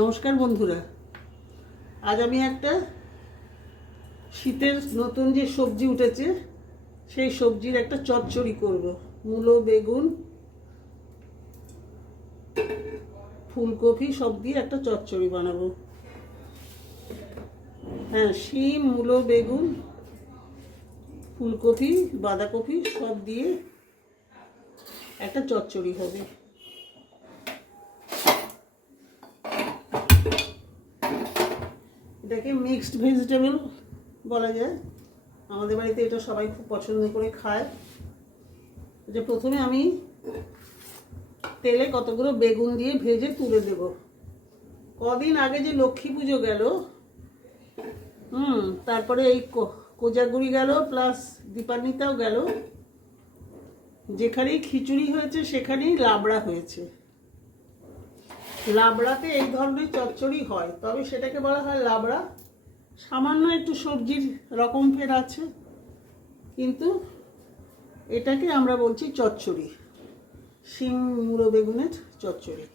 নমস্কার বন্ধুরা, আজ আমি একটা শীতের নতুন যে সবজি উঠেছে সেই সবজির একটা চচ্চড়ি করব। মূলো, বেগুন, ফুলকপি সব দিয়ে একটা চচ্চড়ি বানাবো। হ্যাঁ, শিম, মূলো, বেগুন, ফুলকপি, বাঁধাকপি সব দিয়ে একটা চচ্চড়ি হবে। এটাকে মিক্সড ভেজিটেবল বলা যায়। আমাদের বাড়িতে এটা সবাই খুব পছন্দ করে খায়। যে প্রথমে আমি তেলে কতগুলো বেগুন দিয়ে ভেজে তুলে দেব। কদিন আগে যে লক্ষ্মী পুজো গেল, তারপরে এই কোজাগুড়ি গেল, প্লাস দীপান্বিতাও গেল। যেখানেই খিচুড়ি হয়েছে সেখানেই লাবড়া হয়েছে। লাবড়াতে এই ধরনের চচ্চড়ি হয়, তবে সেটাকে বলা হয় লাবড়া। সামান্য একটু সবজির রকম ফের আছে, কিন্তু এটাকে আমরা বলছি চচ্চড়ি, শিম মূলো বেগুনের চচ্চড়ি।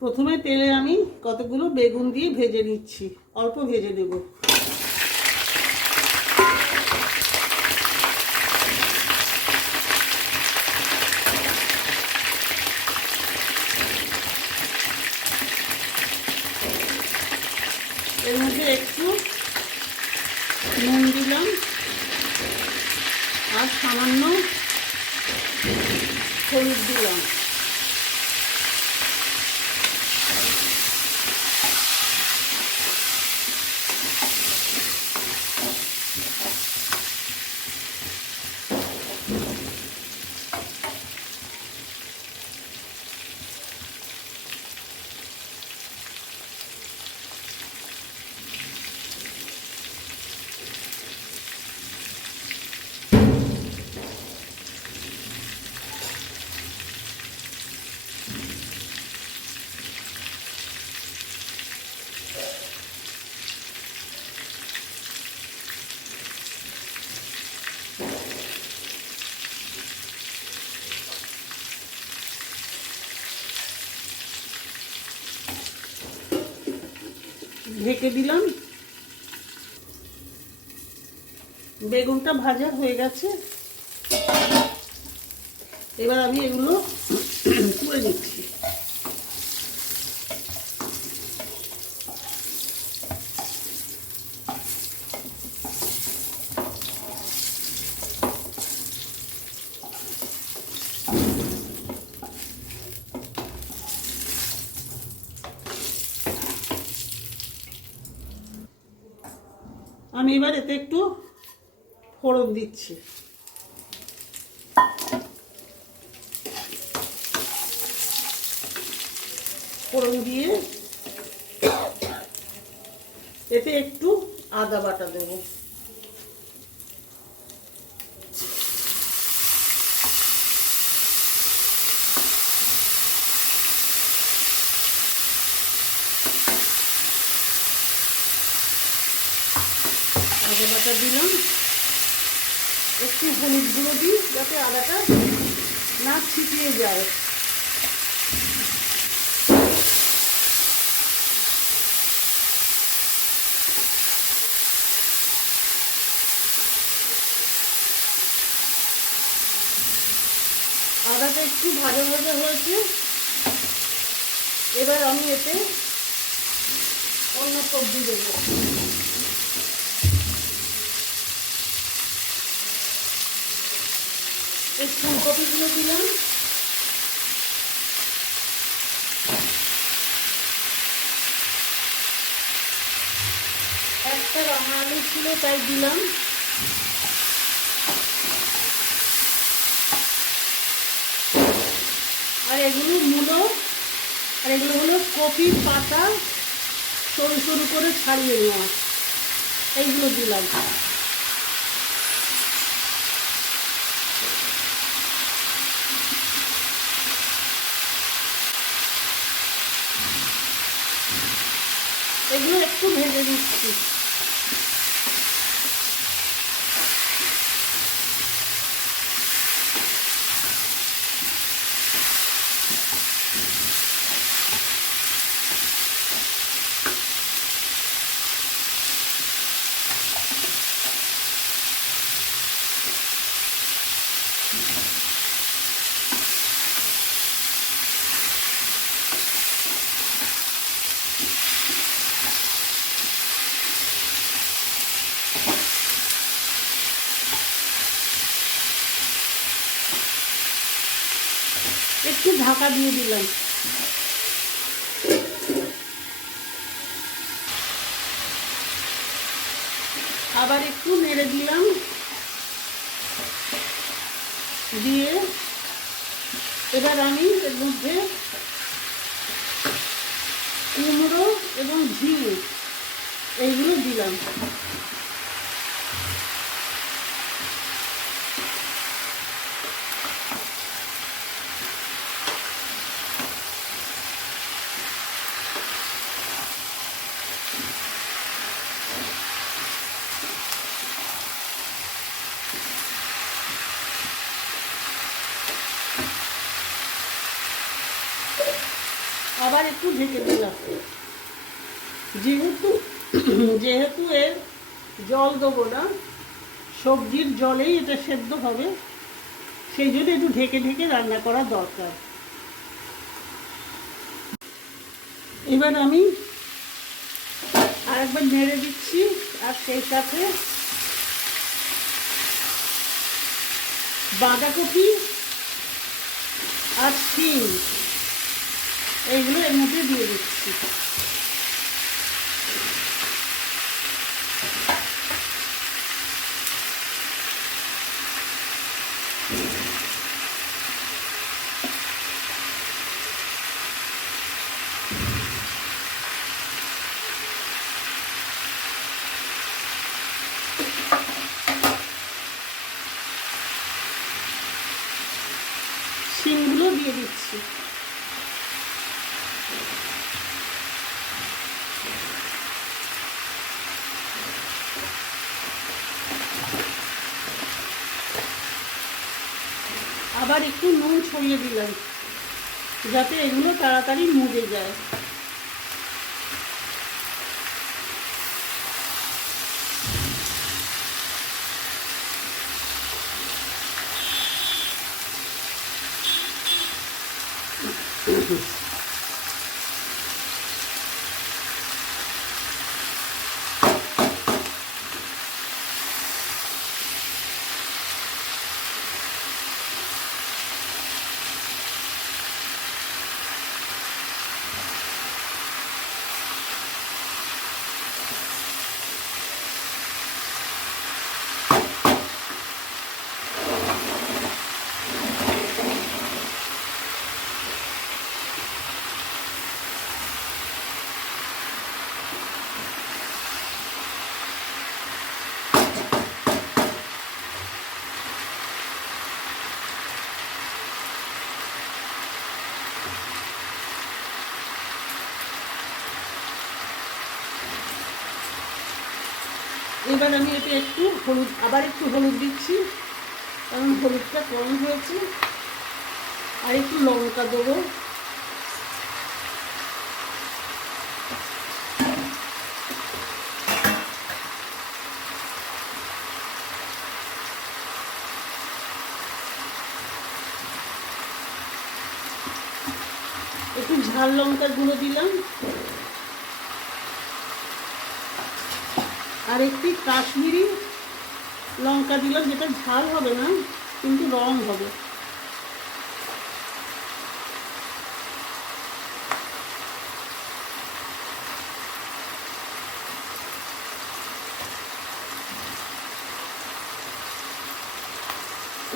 প্রথমে তেলে আমি কতগুলো বেগুন দিয়ে ভেজে নিচ্ছি, অল্প ভেজে নেব। এর মধ্যে একটু নুন দিলাম আর সামান্য হলুদ দিলাম। ঢেকে দিলাম। বেগুনটা ভাজা হয়ে গেছে, এবার আমি এগুলো তুলে নিচ্ছি। আমি এবার এতে একটু ফোড়ন দিচ্ছি। ফোড়ন দিয়ে এতে একটু আদা বাটা দেব। আদা বাটা দিলাম, একটু হলুদ গুঁড়ো দিই যাতে আদাটা না ছিটিয়ে যায়। আদাটা একটু ভাজা ভাজা হয়েছে, এবার আমি এতে অন্য সবজি দেব। এই ফুলকপিগুলো দিলাম, একটা রান্না আলু ছিল তাই দিলাম। আর এগুলো মূলো, আর এগুলো হলো কপির পাতা সরু সরু করে ছাড়িয়ে নেওয়া, এইগুলো দিলাম। এগুলো একটু ভেজে দিচ্ছি। একটু ঢাকা দিয়ে দিলাম। আবার একটু নেড়ে দিলাম, দিয়ে এবার আমি এর মধ্যে কুমড়ো এবং ঝিঙে এইগুলো দিলাম। আবার একটু ঢেকে দিলাম। যেহেতু এর জল দেবো না, সবজির জলেই এটা সেদ্ধ হবে, সেই জন্য একটু ঢেকে ঢেকে রান্না করা দরকার। এবার আমি আরেকবার নেড়ে দিচ্ছি, আর সেই সাথে বাঁধাকপি আর শিম এইগুলো এর মধ্যে দিয়ে দিচ্ছি। শিমগুলো দিয়ে দিচ্ছি। আবার একটু নুন ছড়িয়ে দিলাম যাতে এগুলো তাড়াতাড়ি মুড়ে যায়। এবার আমি এতে একটু হলুদ, আবার একটু হলুদ দিচ্ছি কারণ হলুদটা কম হয়েছে, আর একটু লঙ্কা দেবো। একটু ঝাল লঙ্কার গুঁড়ো দিলাম, আর একটি কাশ্মীরি লঙ্কা দিলাম, যেটা ঝাল হবে না কিন্তু রং হবে।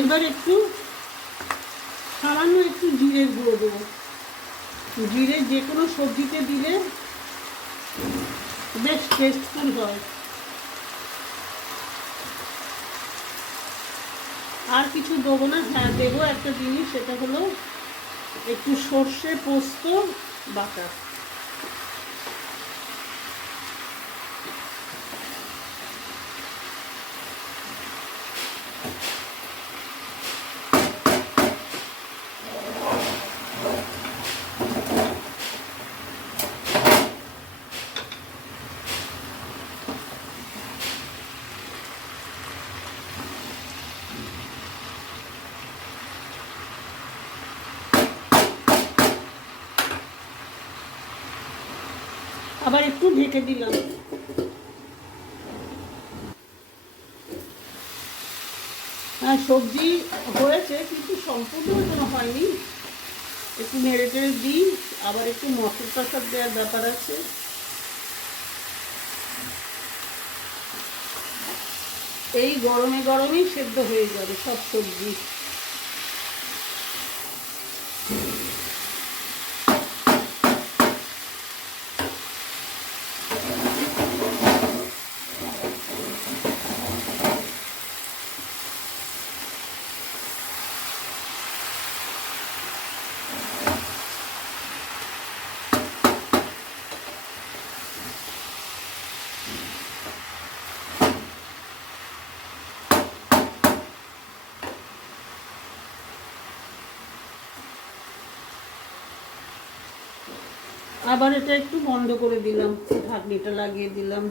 এবার একটু সামান্য একটু জিরের গুঁড়ো দেবো। জিরে যে কোনো সবজিতে দিলে বেশ টেস্টফুল হয়। আর কিছু দেবো না, হ্যাঁ দেবো একটা জিনিস, সেটা হলো একটু সর্ষে পোস্ত বাটা। আবার একটু ঢেকে দিলাম। হ্যাঁ, সবজি হয়েছে কিন্তু সম্পূর্ণ এখনো হয়নি। একটু নেড়ে টেড়ে দিই, আবার একটু মশলা টশলা দেওয়ার ব্যাপার আছে। এই গরমে গরমেই সেদ্ধ হয়ে যাবে সব সবজি। আবার এটা একটু বন্ধ করে দিলাম, ঢাকনিটা লাগিয়ে দিলাম।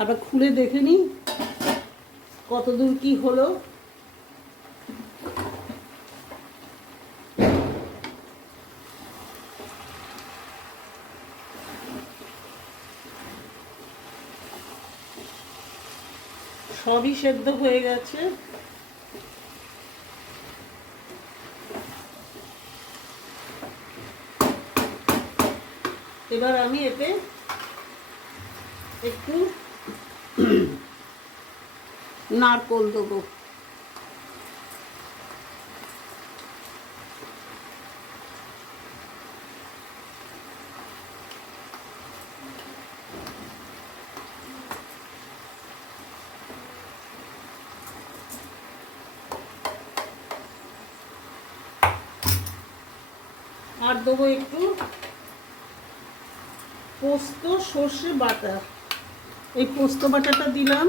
আবার খুলে দেখে নিই কতদূর কি হলো। সবই সেদ্ধ হয়ে গেছে। এবার আমি এতে একটু নারকোল দেবো। আর দেবো একটু পোস্ত সর্ষে বাটা। এই পোস্ত বাটাটা দিলাম।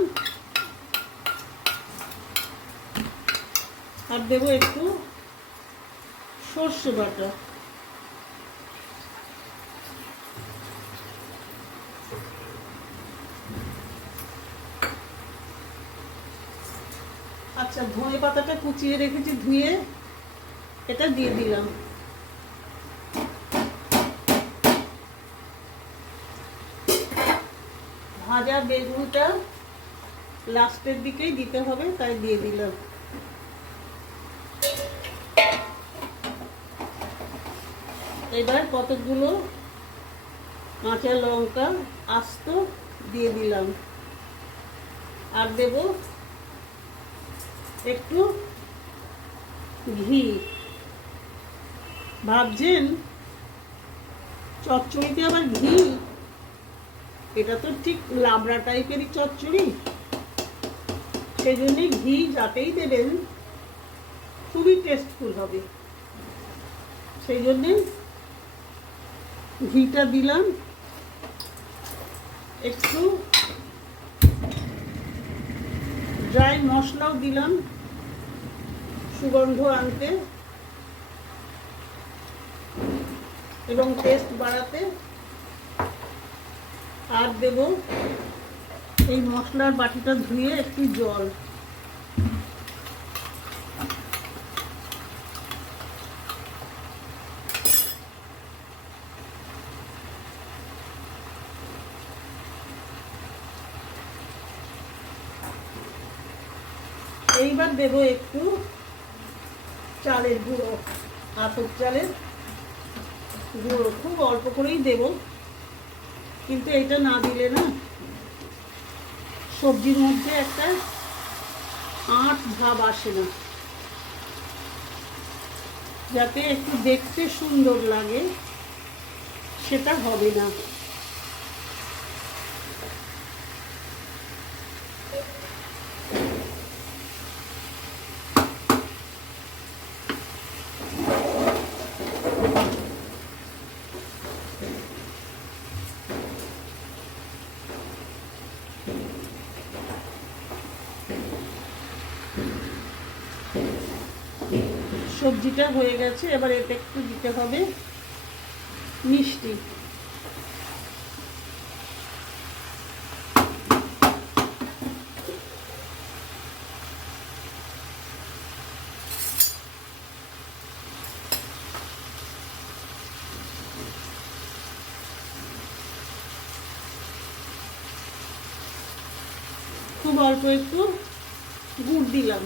আর দেবো একটু সর্ষে বাটা। আচ্ছা, ধনে পাতাটা কুচিয়ে রেখেছি ধুয়ে, এটা দিয়ে দিলাম। ভাজা বেগুনটা লাস্টের দিকেই দিতে হবে, তাই দিয়ে দিলাম। এবার কতগুলো কাঁচা লঙ্কা আস্ত দিয়ে দিলাম। আর দেব একটু ঘি। ভাবছেন চচ্চড়িতে আবার ঘি? এটা তো ঠিক লাবড়া টাইপেরই চচ্চড়ি, সেই জন্যে ঘি যাতেই দেবেন খুবই টেস্টফুল হবে, সেই জন্যে ঘিটা দিলাম। একটু ড্রাই মশলাও দিলাম সুগন্ধ আনতে এবং টেস্ট বাড়াতে। আর দেব এই মশলার বাটিটা ধুয়ে একটু জল। এইবার দেব একটু চালের গুঁড়ো, আতপ চালের গুঁড়ো। খুব অল্প করেই দেব, কিন্তু এটা না দিলে না সবজির মধ্যে একটা আঁট ভাব আসে না। যাতে একটু দেখতে সুন্দর লাগে সেটা হবে না। সবজিটা হয়ে গেছে, এবার এতে একটু দিতে হবে মিষ্টি। খুব অল্প একটু গুড় দিলাম।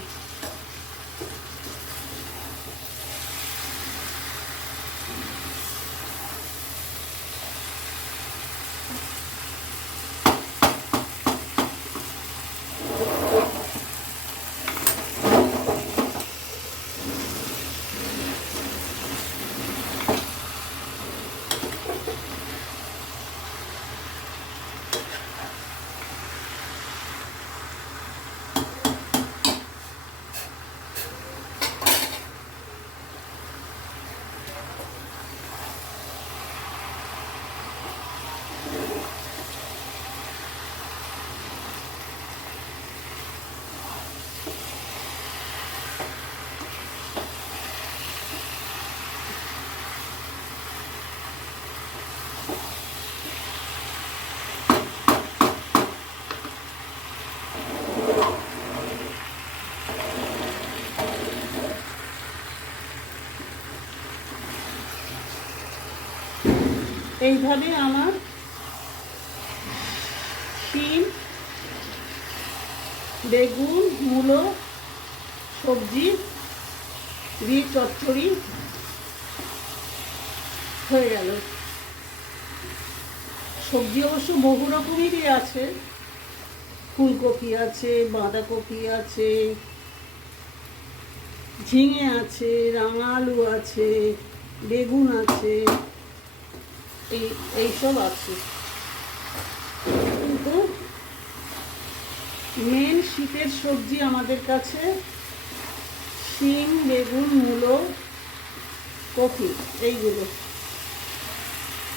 এইভাবে আমার শিম, বেগুন, মূলো সবজি দিয়ে চচ্চড়ি হয়ে গেল। সবজি অবশ্য বহু রকমেরই আছে, ফুলকপি আছে, বাঁধাকপি আছে, ঝিঙে আছে, রাঙা আলু আছে, বেগুন আছে, এইসব আছে। কিন্তু মেন শীতের সবজি আমাদের কাছে শিম, বেগুন, মূলো, কপি, এইগুলো।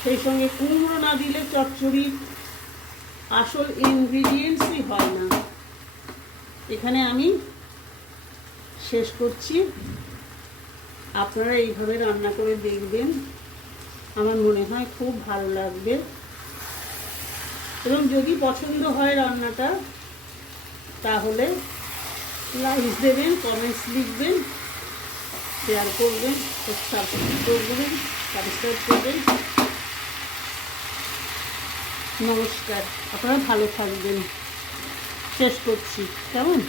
সেই সঙ্গে কুমড়ো না দিলে চচ্চড়ির আসল ইনগ্রিডিয়েন্টসই হয় না। এখানে আমি শেষ করছি। আপনারা এইভাবে রান্না করে দেখবেন, আমার মনে হয় খুব ভালো লাগবে। এবং যদি পছন্দ হয় রান্নাটা, তাহলে লাইক দেবেন, কমেন্টস লিখবেন, শেয়ার করবেন, সাবস্ক্রাইব করবেন। নমস্কার, আপনারা ভালো থাকবেন। শেষ করছি, কেমন?